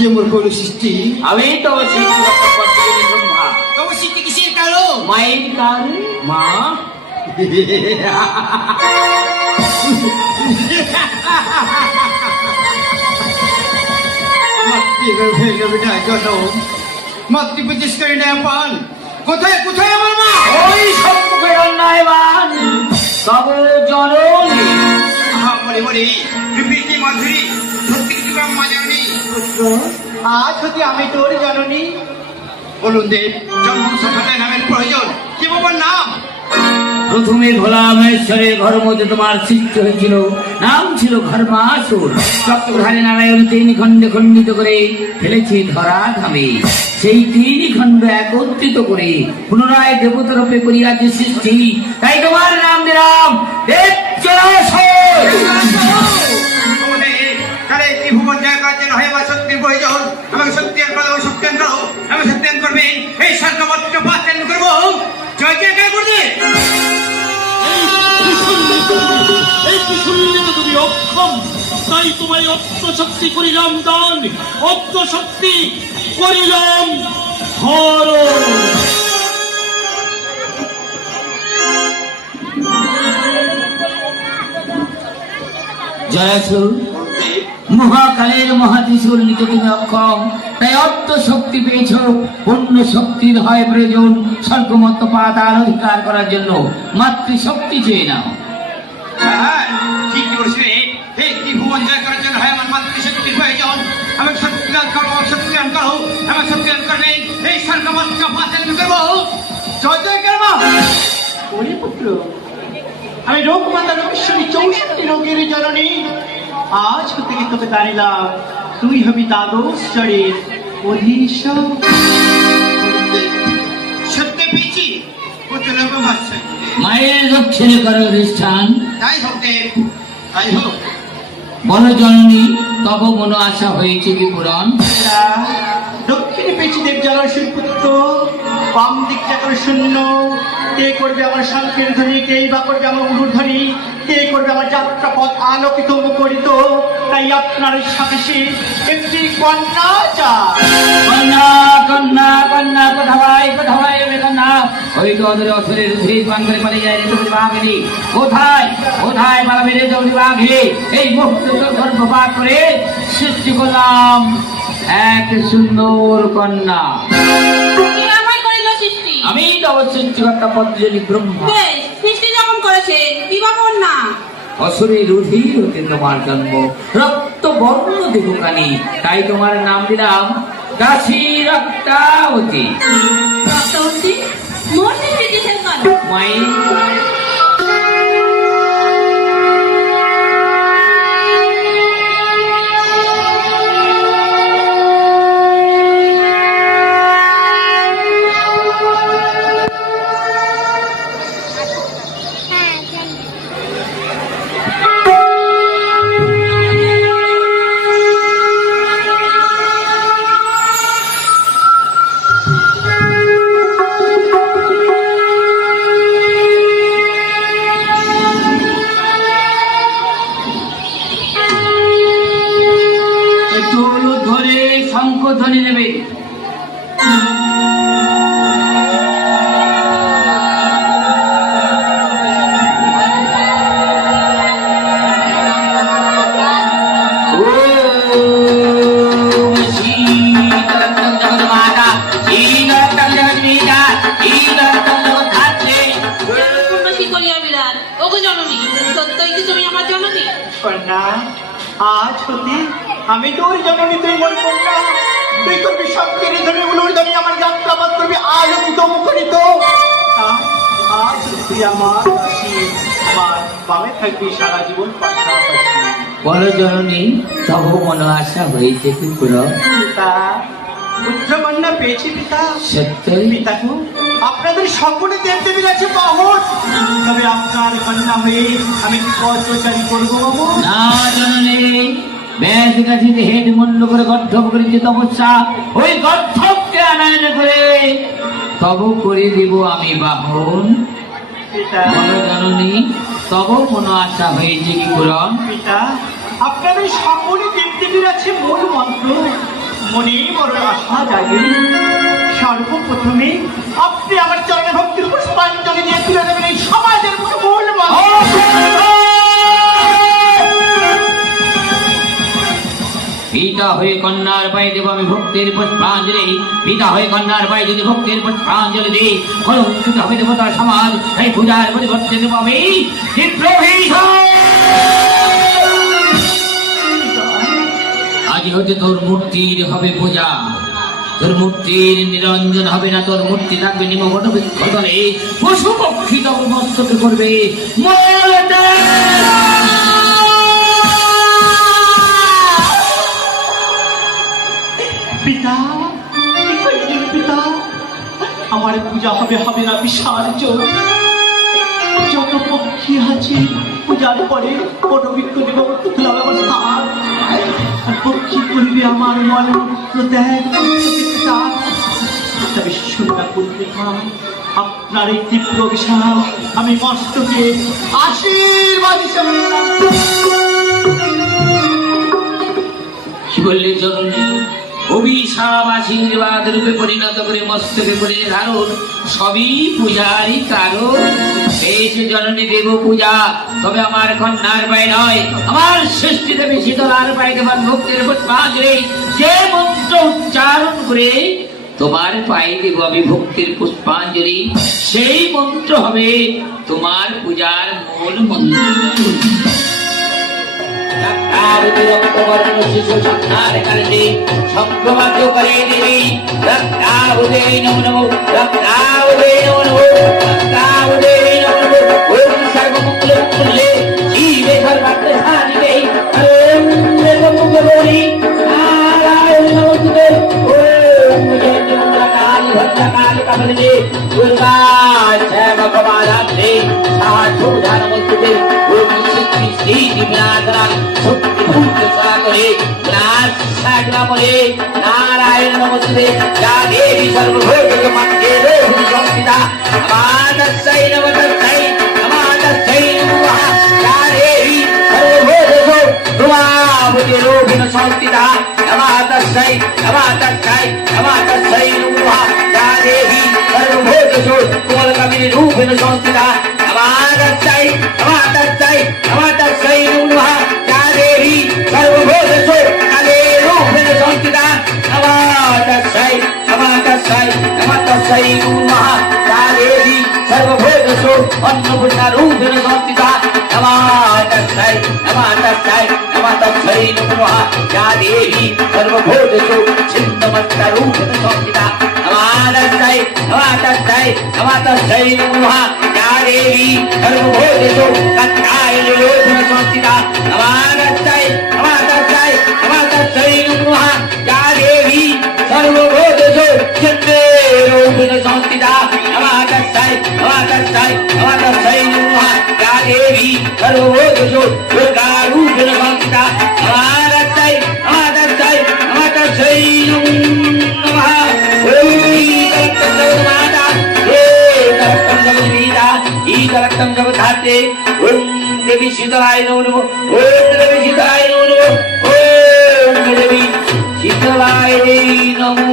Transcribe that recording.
কে মোর কোন সৃষ্টি? আমি তো সৃষ্টিকর্তা পদ্মজনী ব্রহ্মা। তোমার সৃষ্টি কিসের কালো? মায়ের কাল মা। মাতৃপ্রতিষ্ঠা করে নেয় পান। কোথায় কোথায় আমার মা? ওই সম্মুখে অন্যায়বান তব জননী। মরে মরে বিবৃতি মাধুরী সত্যি কিছু মা জানি। আজ হতে আমি তোর জননী। বলুন দেব, জন্ম সভাটায় নামের প্রয়োজন কি বাবার নাম? প্রথমে ভোলা মহেশ্বরের ঘর মধ্যে তোমার সৃষ্টি হয়েছিল, নাম ছিল ঘর্মাসুর। চক্রধারী নারায়ণ 3 খণ্ডে খণ্ডিত করে ফেলেছে ধরা ধামে। সেই 3 খণ্ড একত্রিত করে পুনরায় দেবতারূপে করিয়াছে সৃষ্টি। তাই তোমার নাম দিলাম দেবচরাসর। তাহলে ত্রিভুবন জায়গার জন্য হয় আমার সত্যের প্রয়োজন। আমাকে সত্যের করো, সত্যেন করো, আমি সত্যেন করবে। এই স্বর্গমত্র পাচন করবো। জয় জয় জয় করবে। এই ত্রিশূলকে তুমি অক্ষম, তাই তোমায় অস্ত্রশক্তি করিলাম দান, অস্ত্রশক্তি করিলাম হরণ। জয়াসুর, মহাকালের মহাত্রিশূল নিতে তুমি অক্ষম, তাই অর্থ শক্তি পেয়েছ। অন্য শক্তির হয় প্রয়োজন স্বর্গমত্ত পাতাল অধিকার করার জন্য। মাতৃশক্তি চেয়ে নাও। হ্যাঁ, ঠিক বলছি রে। এই ত্রিভুবন জয় করার জন্য হয় আমার মাতৃশক্তির প্রয়োজন। আমি সত্যিকার করো, সত্যিকার করো, আমি সত্যিকার করবে। এই স্বর্গমত্র পাচন করবো। জয় জয় করবো। ওরে পুত্র, আমি রোগমাতা রমেশ্বরী 64 রোগের জননী। আজ হতে তোকে জানিলাম তুই হবি দ্বাদশচরের অধীশ্বর। সত্যি পেয়েছি পুত্র ব্রহ্মাস্ত্র। মায়ের দক্ষিণে করো অধিষ্ঠান। তাই হোক দেব, তাই হোক। বল জননী, তব মনো আশা হয়েছে কি পূরণ? দক্ষিণে পেয়েছি দেব জলাশয় পুত্র, বাম দিকটা করে শূন্য। কে করবে আমার শঙ্কের ধ্বনি, কেই বা করবে আমার উলুধ্বনি, কে করবে আমার যাত্রাপথ আলোকিত মুখরিত। তাই আপনার সাথে একটি কন্যা চাই। কন্যা কন্যা কন্যা কোথায় কোথায় আমি কন্যা? ওই তো অধরে অথরে রুধির পান করে পালিয়ে যায় রে তুমি বাঘিনী। কোথায় কোথায় পালাবে রে তুমি বাঘে? এই মুহূর্তে তো গর্ভপাত করে সৃষ্টি করলাম এক সুন্দর কন্যা। কে আমায় করিল সৃষ্টি? আমি তো সৃষ্টিকর্তা পদ্মজনী ব্রহ্মা। বেশ, সৃষ্টি যখন করেছে কি বা কন্যা? অসুরের রুধির হতে তোমার জন্ম, রক্ত বর্ণ দেহকানি। তাই তোমার নাম দিলাম কাশী রক্তাবতী। রক্তবতী? মোর সৃষ্টি কিসের কারণ? মায়ের ধ্বনি নেবে। কন্যা, আজ হতে আমি তোর জননী, তুই মন কন্যা। তুই করবি শঙ্কের ধ্বনি, উলুর ধ্বনি, আমার যাত্রাপথ করবি আলোকিত মুখরিত। আজ তুই আমার দাসী, আমার বামে থাকবি সারা জীবন পাশাপাশি। বল জননী, তব মনো আশা হয়েছে কি পূরণ? পিতা, পুত্র কন্যা পেয়েছি পিতা। সত্যই? পিতাকু, আপনাদের সকলে দেবদেবীর আছে পাহন, তবে আপনার কন্যা হয়ে আমি পথচারী করবো বাবু। না জননী, ব্যাস গাছিতে হেড মন্ড করে গর্ধব করেছে তপস্যা। ওই গর্ধবকে আনায়ন করে তব করে দিব আমি বাহন। পিতা, বল জননী, তব মনো আশা হয়েছে কি পূরণ? পিতা, আপনাদের সকলে দেবদেবীর আছে মূল মন্ত্র। মনে বড় আশা জাগে। সর্বপ্রথমে আপনি আমার চরণে ভক্তির পুষ্পাঞ্জলি দিয়ে তুলে দেবেন এই সমাজের মূল পিতা হয়ে কন্যার পায়ে দেব আমি ভক্তির পুষ্পাঞ্জলি। পিতা হয়ে কন্যার পায়ে যদি ভক্তির পুষ্পাঞ্জলি দিই, কলঙ্কিত হবে দেবতার সমাজ। এই পূজার পরিবর্তে দেব আমি আজ হতে তোর মূর্তির হবে পূজা। তোর মূর্তির নিরঞ্জন হবে না, তোর মূর্তি থাকবে নিমবট বৃক্ষতলে। পশু পক্ষী তব মস্তকে করবে ময়ূরটা। পিতা কি কইলেন পিতা? আমার পূজা হবে হবে না বিসর্জ। যত পক্ষী আছে পূজার পরে বটবৃক্ষ দেব তুলা ব্যবস্থা। পক্ষী করবে আমার মলমূত্র ত্যাগ। পিতা তবে শুননা করবে আপনার এই তীব্র অভিশাপ আমি মস্তকে আশীর্বাদ হিসাবে কি বললে জননী? অভিশাপ আশীর্বাদ রূপে পরিণত করে মস্তকে করিলে ধারণ, সবই পূজারই কারণ। বেশ জননী দেব পূজা, তবে আমার কন্যার পায়ে নয়, আমার সৃষ্টি দেবী শীতলার পায়ে দেবার ভক্তির পুষ্পাঞ্জলি। যে মন্ত্র উচ্চারণ করে তোমার পায়ে দেব আমি ভক্তির পুষ্পাঞ্জলি, সেই মন্ত্র হবে তোমার পূজার মূল মন্ত্র। শিশু সন্ধান কালে সংক্রমাদ্য করে দেবী রক্তাউদে নমো নমো, রক্তাউদে নমো নমো, রক্তাউদে নমো নমো। ওম সর্বমঙ্গল মঙ্গলে জীবে সর্বার্থ সাধিকে, ওম দেবমঙ্গলি নারায়ণ নমস্তুতে। ওম জয়মঙ্গলকালী ভদ্রকালী কমলে দুর্গা ক্ষমা কমাধাত্রী সাধু নমস্তুতে। ওম শ্রী শ্রী দিব্যাধরা নারায়ণ নমস্তে। যা দেবী সর্বভূত মধ্যে সংস্থিতা আমাদস্যৈ নমস্যৈ আমাদস্যৈ নমঃ। যা দেবী সর্বভূত রূপাবতী রূপেণ সংস্থিতা আমাদস্যৈ আমাদস্যৈ আমাদস্যৈ নমঃ। যা দেবী সর্বভূত কোমলকামিনী রূপেণ সংস্থিতা আমাদস্যৈ আমাদস্যৈ আমাদস্যৈ নমঃ। যা দেবী সর্বভূতেষু কালে রূপেণ সংস্থিতা আমাদস্যৈ আমাদস্যৈ আমাদস্যৈ নমঃ। যা দেবী সর্বভূতেষু অন্নপূর্ণা রূপেণ সংস্থিতা আমাদস্যৈ আমাদস্যৈ আমাদস্যৈ নমঃ। যা দেবী সর্বভূতেষু ছিন্নমস্তা রূপেণ সংস্থিতা আমাদস্যৈ আমাদস্যৈ আমাদস্যৈ নমঃ। যা দেবী সর্বভূতেষু কাত্যায়নী রূপেণ সংস্থিতা আমাদস্যৈ আমাদস্যৈ আমাদস্যৈ নমঃ। যা দেবী সর্বভূতেষু চন্দ্রে রূপেণ সংস্থিতা আমাদস্যৈ আমাদস্যৈ আমাদস্যৈ নমঃ। যা দেবী সর্বভূতেষু দুর্গা রূপেণ সংস্থিতা আমাদস্যৈ আমাদস্যৈ আমাদস্যৈ নমঃ। ईतरक्तं जगधाते ओम देवी शीतलाय नमो नमः। ओम देवी शीतलाय नमो नमः। ओम देवी शीतलाय नमो